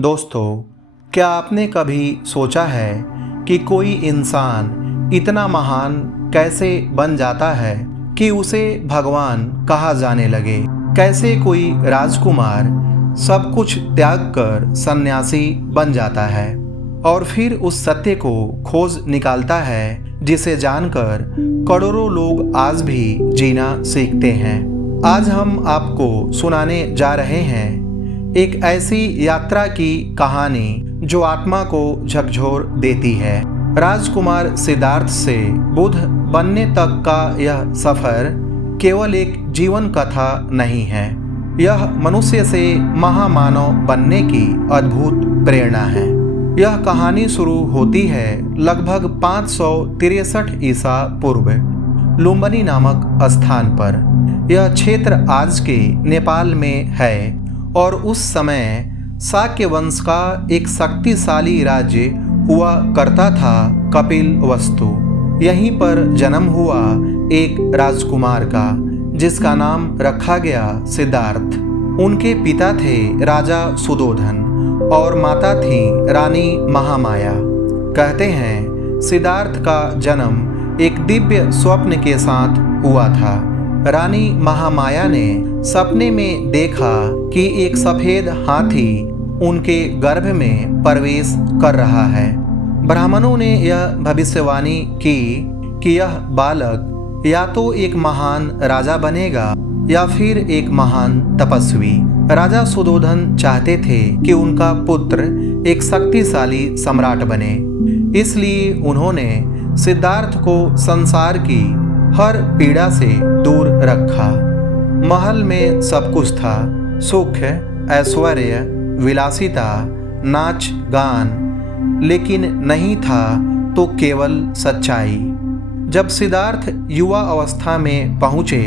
दोस्तों, क्या आपने कभी सोचा है कि कोई इंसान इतना महान कैसे बन जाता है कि उसे भगवान कहा जाने लगे? कैसे कोई राजकुमार सब कुछ त्याग कर सन्यासी बन जाता है और फिर उस सत्य को खोज निकालता है जिसे जानकर करोड़ों लोग आज भी जीना सीखते हैं। आज हम आपको सुनाने जा रहे हैं एक ऐसी यात्रा की कहानी जो आत्मा को झकझोर देती है। राजकुमार सिद्धार्थ से बुद्ध बनने तक का यह सफर केवल एक जीवन कथा नहीं है, यह मनुष्य से महामानव बनने की अद्भुत प्रेरणा है। यह कहानी शुरू होती है लगभग 563 ईसा पूर्व लुम्बिनी नामक स्थान पर। यह क्षेत्र आज के नेपाल में है और उस समय शाक्य वंश का एक शक्तिशाली राज्य हुआ करता था कपिलवस्तु। यहीं पर जन्म हुआ एक राजकुमार का जिसका नाम रखा गया सिद्धार्थ। उनके पिता थे राजा सुदोधन और माता थी रानी महामाया। कहते हैं सिद्धार्थ का जन्म एक दिव्य स्वप्न के साथ हुआ था। रानी महामाया ने सपने में देखा कि एक सफेद हाथी उनके गर्भ में प्रवेश कर रहा है। ब्राह्मणों ने यह भविष्यवाणी की कि यह बालक या तो एक महान राजा बनेगा या फिर एक महान तपस्वी। राजा सुदोधन चाहते थे कि उनका पुत्र एक शक्तिशाली सम्राट बने, इसलिए उन्होंने सिद्धार्थ को संसार की हर पीड़ा से दूर रखा। महल में सब कुछ था, सुख, ऐश्वर्य, विलासिता, नाच गान, लेकिन नहीं था तो केवल सच्चाई। जब सिद्धार्थ युवा अवस्था में पहुँचे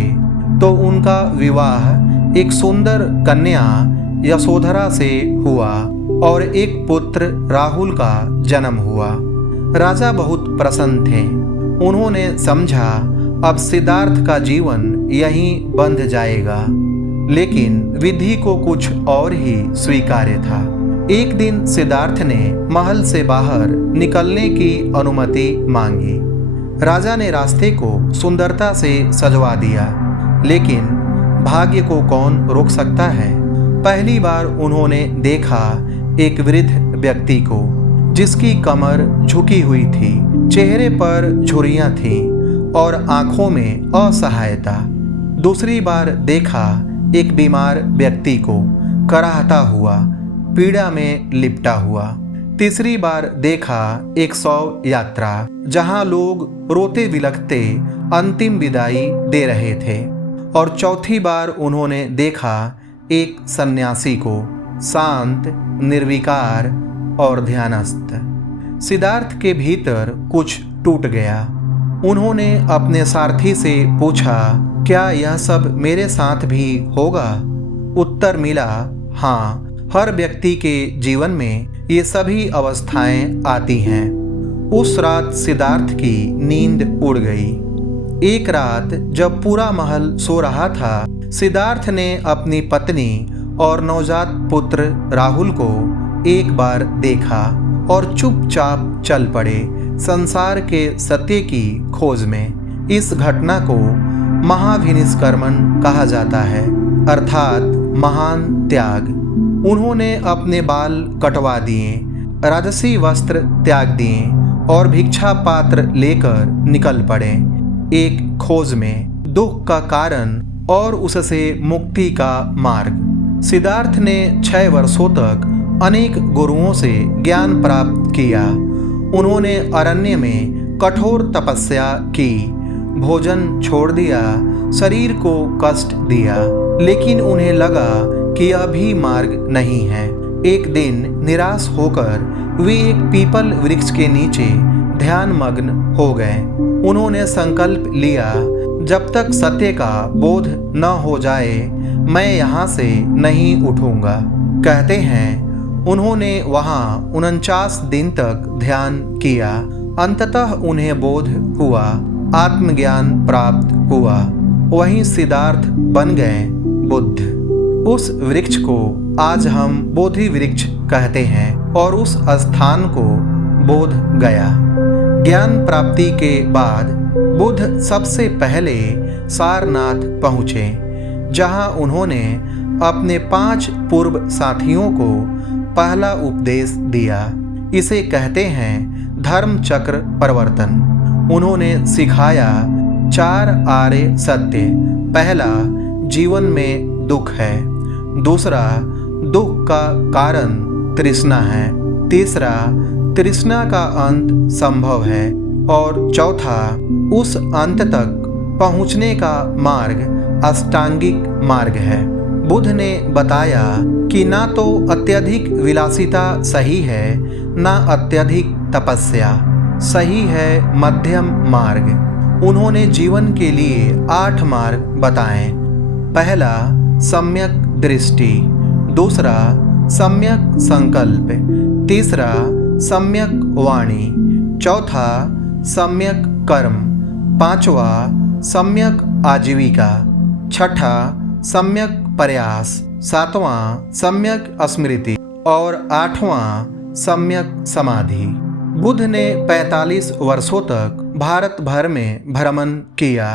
तो उनका विवाह एक सुंदर कन्या यशोधरा से हुआ और एक पुत्र राहुल का जन्म हुआ। राजा बहुत प्रसन्न थे। उन्होंने समझा अब सिद्धार्थ का जीवन यहीं बंध जाएगा, लेकिन विधि को कुछ और ही स्वीकार्य था। एक दिन सिद्धार्थ ने महल से बाहर निकलने की अनुमति मांगी। राजा ने रास्ते को सुंदरता से सजवा दिया, लेकिन भाग्य को कौन रोक सकता है। पहली बार उन्होंने देखा एक वृद्ध व्यक्ति को जिसकी कमर झुकी हुई थी, चेहरे पर झुर्रियां थीं और आंखों में असहायता। दूसरी बार देखा एक बीमार व्यक्ति को कराहता हुआ, पीड़ा में लिपटा हुआ। तीसरी बार देखा एक शव यात्रा जहां लोग रोते बिलखते अंतिम विदाई दे रहे थे। और चौथी बार उन्होंने देखा एक सन्यासी को, शांत, निर्विकार और ध्यानस्थ। सिद्धार्थ के भीतर कुछ टूट गया। उन्होंने अपने सारथी से पूछा, क्या यह सब मेरे साथ भी होगा? उत्तर मिला, हाँ, हर व्यक्ति के जीवन में ये सभी अवस्थाएं आती हैं। उस रात सिद्धार्थ की नींद उड़ गई। एक रात जब पूरा महल सो रहा था, सिद्धार्थ ने अपनी पत्नी और नवजात पुत्र राहुल को एक बार देखा और चुपचाप चल पड़े संसार के सत्य की खोज में। इस घटना को महाभिनिष्क्रमण कहा जाता है, अर्थात महान त्याग। उन्होंने अपने बाल कटवा दिए, राजसी वस्त्र त्याग दिए और भिक्षा पात्र लेकर निकल पड़े एक खोज में, दुख का कारण और उससे मुक्ति का मार्ग। सिद्धार्थ ने 6 वर्षों तक अनेक गुरुओं से ज्ञान प्राप्त किया। उन्होंने अरण्य में कठोर तपस्या की, भोजन छोड़ दिया, शरीर को कष्ट दिया, लेकिन उन्हें लगा कि यह भी मार्ग नहीं है। एक दिन निराश होकर वे एक पीपल वृक्ष के नीचे ध्यान मग्न हो गए। उन्होंने संकल्प लिया, जब तक सत्य का बोध न हो जाए मैं यहाँ से नहीं उठूंगा। कहते हैं उन्होंने वहाँ 49 दिन तक ध्यान किया। अंततः उन्हें बोध हुआ, आत्मज्ञान प्राप्त हुआ। वहीं सिद्धार्थ बन गए बुद्ध। उस वृक्ष को आज हम बोधि वृक्ष कहते हैं और उस स्थान को बोध गया। ज्ञान प्राप्ति के बाद बुद्ध सबसे पहले सारनाथ पहुँचे, जहाँ उन्होंने अपने 5 पूर्व साथियों को पहला उपदेश दिया। इसे कहते हैं धर्म चक्र परिवर्तन। उन्होंने सिखाया 4 आर्य सत्य। पहला, जीवन में दुख है। दूसरा, दुख का कारण तृष्णा है। तीसरा, तृष्णा का अंत संभव है। और चौथा, उस अंत तक पहुँचने का मार्ग अष्टांगिक मार्ग है। बुद्ध ने बताया कि ना तो अत्यधिक विलासिता सही है, ना अत्यधिक तपस्या। सही है मध्यम मार्ग। उन्होंने जीवन के लिए 8 मार्ग बताए। पहला, सम्यक दृष्टि। दूसरा, सम्यक संकल्प। तीसरा, सम्यक वाणी। चौथा, सम्यक कर्म। पांचवा, सम्यक आजीविका। छठा, सम्यक प्रयास। सातवां, सम्यक स्मृति। और 8वां, सम्यक समाधि। बुद्ध ने 45 वर्षों तक भारत भर में भ्रमण किया,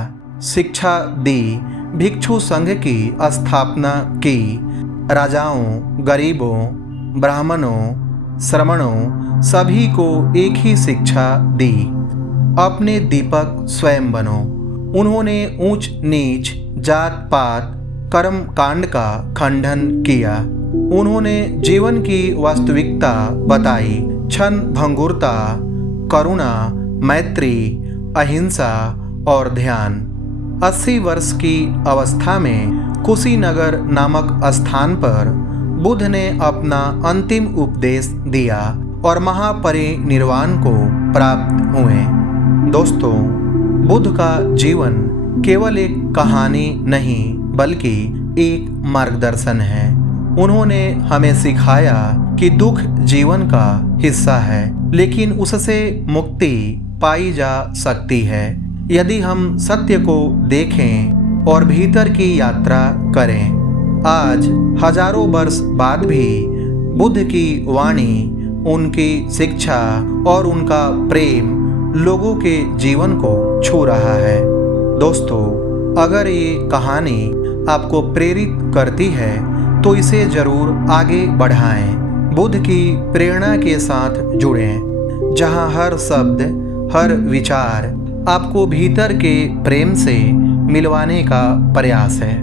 शिक्षा दी, भिक्षु संघ की स्थापना की, राजाओं, गरीबों, ब्राह्मणों, श्रमणों सभी को एक ही शिक्षा दी। अपने दीपक स्वयं बनो। उन्होंने ऊंच नीच, जात पात, कर्म कांड का खंडन किया। उन्होंने जीवन की वास्तविकता बताई। क्षण भंगुरता, करुणा, मैत्री, अहिंसा और ध्यान। 80 वर्ष की अवस्था में कुशीनगर नामक स्थान पर बुद्ध ने अपना अंतिम उपदेश दिया और महापरिनिर्वाण को प्राप्त हुए। दोस्तों, बुद्ध का जीवन केवल एक कहानी नहीं बल्कि एक मार्गदर्शन है। उन्होंने हमें सिखाया कि दुख जीवन का हिस्सा है, लेकिन उससे मुक्ति पाई जा सकती है यदि हम सत्य को देखें और भीतर की यात्रा करें। आज हजारों वर्ष बाद भी बुद्ध की वाणी, उनकी शिक्षा और उनका प्रेम लोगों के जीवन को छू रहा है। दोस्तों, अगर ये कहानी आपको प्रेरित करती है तो इसे जरूर आगे बढ़ाएं। बुद्ध की प्रेरणा के साथ जुड़ें, जहां हर शब्द, हर विचार आपको भीतर के प्रेम से मिलवाने का प्रयास है।